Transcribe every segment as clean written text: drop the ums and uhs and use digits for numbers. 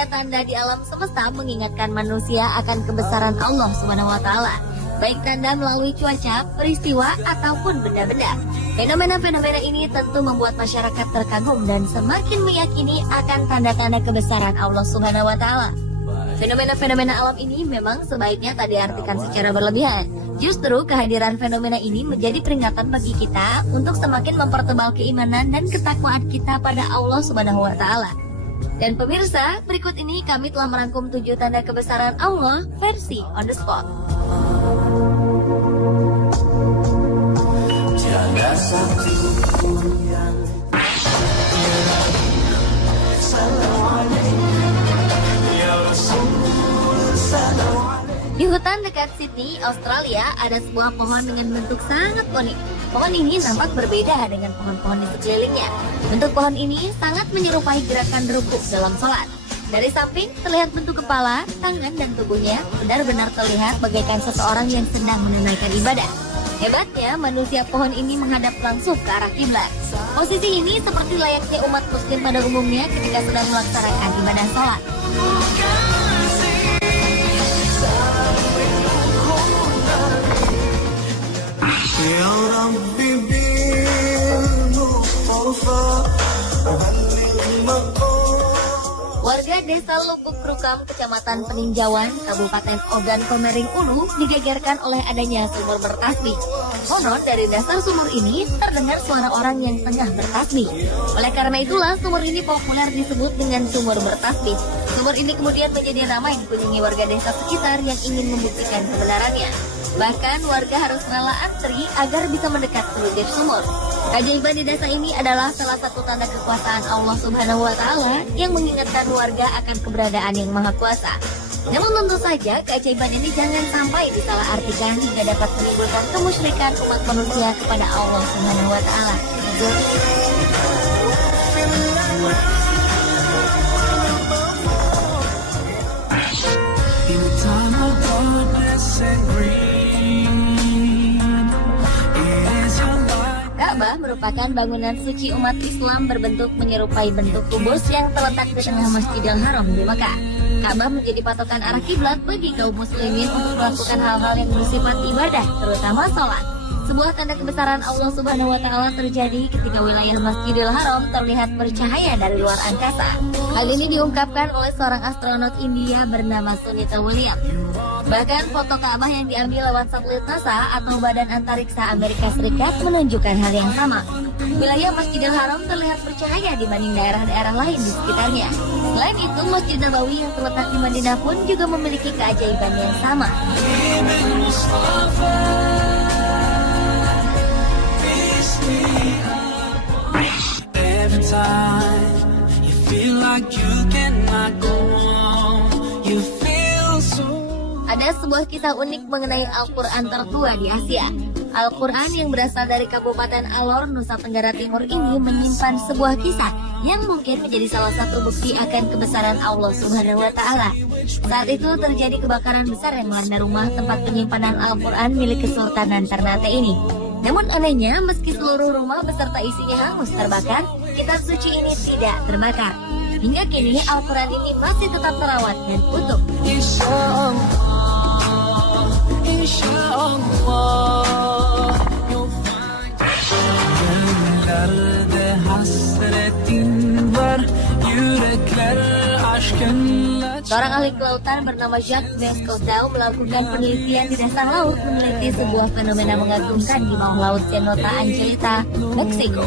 tanda-tanda di alam semesta mengingatkan manusia akan kebesaran Allah Subhanahu wa taala. Baik tanda melalui cuaca, peristiwa, ataupun benda-benda. Fenomena-fenomena ini tentu membuat masyarakat terkagum dan semakin meyakini akan tanda-tanda kebesaran Allah Subhanahu wa taala. Fenomena-fenomena alam ini memang sebaiknya tak diartikan secara berlebihan. Justru kehadiran fenomena ini menjadi peringatan bagi kita untuk semakin mempertebal keimanan dan ketakwaan kita pada Allah Subhanahu wa taala. Dan pemirsa, berikut ini kami telah merangkum 7 tanda kebesaran Allah versi on the spot. Tiada satu yang di hutan dekat Sydney, Australia, ada sebuah pohon dengan bentuk sangat unik. Pohon ini nampak berbeda dengan pohon-pohon di sekelilingnya. Bentuk pohon ini sangat menyerupai gerakan rukuk dalam sholat. Dari samping terlihat bentuk kepala, tangan, dan tubuhnya benar-benar terlihat bagaikan seseorang yang sedang menunaikan ibadah. Hebatnya, manusia pohon ini menghadap langsung ke arah kiblat. Posisi ini seperti layaknya umat muslim pada umumnya ketika sedang melaksanakan ibadah sholat. Warga desa Lubuk Rukam, Kecamatan Peninjauan, Kabupaten Ogan Komering Ulu digegerkan oleh adanya sumur bertasbih. Konon dari dasar sumur ini terdengar suara orang yang tengah bertasbih. Oleh karena itulah sumur ini populer disebut dengan sumur bertasbih. Sumur ini kemudian menjadi ramai dikunjungi warga desa sekitar yang ingin membuktikan kebenarannya. Bahkan warga harus rela antri agar bisa mendekat ke bibir sumur. Keajaiban di desa ini adalah salah satu tanda kekuasaan Allah Subhanahu wa taala yang mengingatkan warga akan keberadaan yang Maha Kuasa. Namun tentu saja keajaiban ini jangan sampai disalahartikan hingga dapat menimbulkan kemusyrikan umat manusia kepada Allah Subhanahu wa taala. Ka'bah merupakan bangunan suci umat Islam berbentuk menyerupai bentuk kubus yang terletak di tengah Masjidil Haram di Mekah. Ka'bah menjadi patokan arah kiblat bagi kaum muslimin untuk melakukan hal-hal yang bersifat ibadah, terutama sholat. Sebuah tanda kebesaran Allah Subhanahu wa taala terjadi ketika wilayah Masjidil Haram terlihat bercahaya dari luar angkasa. Hal ini diungkapkan oleh seorang astronot India bernama Sunita Williams. Bahkan foto Ka'bah yang diambil lewat satelit NASA atau Badan Antariksa Amerika Serikat menunjukkan hal yang sama. Wilayah Masjidil Haram terlihat bercahaya dibanding daerah-daerah lain di sekitarnya. Selain itu, Masjid Nabawi yang terletak di Madinah pun juga memiliki keajaiban yang sama. Ada sebuah kisah unik mengenai Al-Quran tertua di Asia. Al-Quran yang berasal dari Kabupaten Alor, Nusa Tenggara Timur ini menyimpan sebuah kisah yang mungkin menjadi salah satu bukti akan kebesaran Allah Subhanahu wa taala. Saat itu terjadi kebakaran besar yang melanda rumah tempat penyimpanan Al-Quran milik Kesultanan Ternate ini. Namun anehnya, meski seluruh rumah beserta isinya hangus terbakar, kitab suci ini tidak terbakar. Hingga kini Al-Quran ini masih tetap terawat dan utuh. Seorang ahli kelautan bernama Jacques Cousteau melakukan penelitian di dasar laut meneliti sebuah fenomena mengagumkan di bawah laut Cenote Angelita, Meksiko.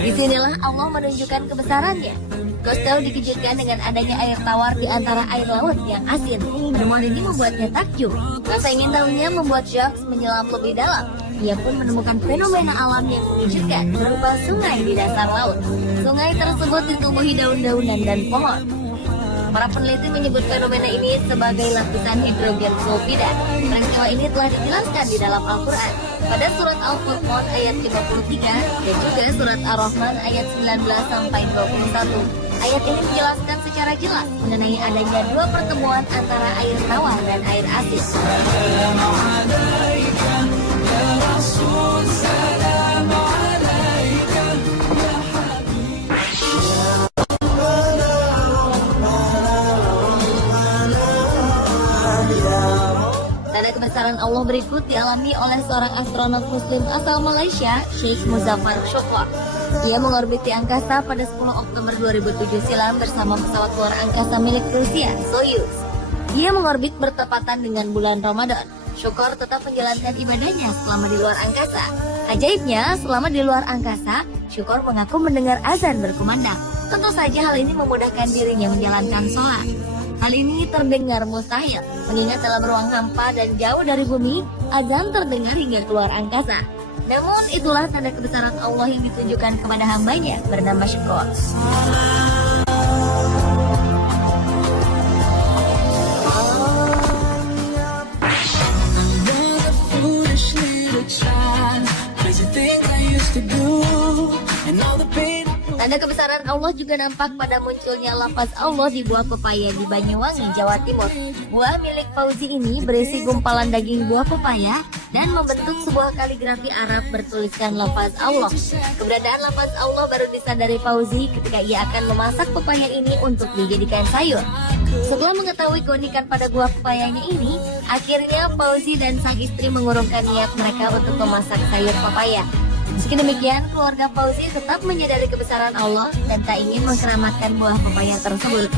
Disinilah Allah menunjukkan kebesarannya. Cousteau dikejutkan dengan adanya air tawar di antara air laut yang asin. Penemuan ini membuatnya takjub. Rasa ingin tahunya membuat Jacques menyelam lebih dalam. Ia pun menemukan fenomena alam yang mengejutkan berupa sungai di dasar laut. Sungai tersebut ditumbuhi daun-daunan dan pohon. Para peneliti menyebut fenomena ini sebagai lapisan hidrogen sulfida. Peristiwa ini telah dijelaskan di dalam Al-Quran pada surat Al-Furqan ayat 53 dan juga surat Ar-Rahman ayat 19-21. Ayat ini menjelaskan secara jelas mengenai adanya dua pertemuan antara air tawar dan air asin. kebesaran Allah berikut dialami oleh seorang astronot muslim asal Malaysia, Sheikh Muzaffar Shukor. Ia mengorbiti angkasa pada 10 Oktober 2007 silam bersama pesawat luar angkasa milik Rusia, Soyuz. Ia mengorbit bertepatan dengan bulan Ramadan. Shukor tetap menjalankan ibadahnya selama di luar angkasa. Ajaibnya, selama di luar angkasa, Shukor mengaku mendengar azan berkumandang. Tentu saja hal ini memudahkan dirinya menjalankan sholat. Hal ini terdengar mustahil, mengingat dalam ruang hampa dan jauh dari bumi, azan terdengar hingga keluar angkasa. Namun itulah tanda kebesaran Allah yang ditunjukkan kepada hambanya bernama Shukor. Tanda kebesaran Allah juga nampak pada munculnya lafaz Allah di buah pepaya di Banyuwangi, Jawa Timur. Buah milik Fauzi ini berisi gumpalan daging buah pepaya dan membentuk sebuah kaligrafi Arab bertuliskan lafaz Allah. Keberadaan lafaz Allah baru disadari Fauzi ketika ia akan memasak pepaya ini untuk dijadikan sayur. Setelah mengetahui keunikan pada buah pepayanya ini, akhirnya Fauzi dan sang istri mengurungkan niat mereka untuk memasak sayur pepaya. Meski demikian, keluarga Fauzi tetap menyadari kebesaran Allah dan tak ingin mengkeramatkan buah pepaya tersebut.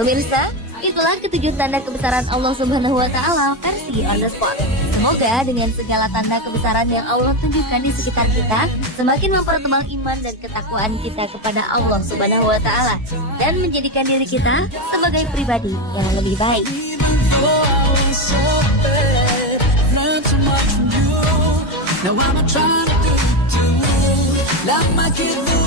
Pemirsa, itulah ketujuh tanda kebesaran Allah Subhanahu wa Ta'ala versi On The Spot. Semoga dengan segala tanda kebesaran yang Allah tunjukkan di sekitar kita, semakin mempertebal iman dan ketakwaan kita kepada Allah Subhanahu wa Ta'ala dan menjadikan diri kita sebagai pribadi yang lebih baik. Now I'm trying to do love my kid.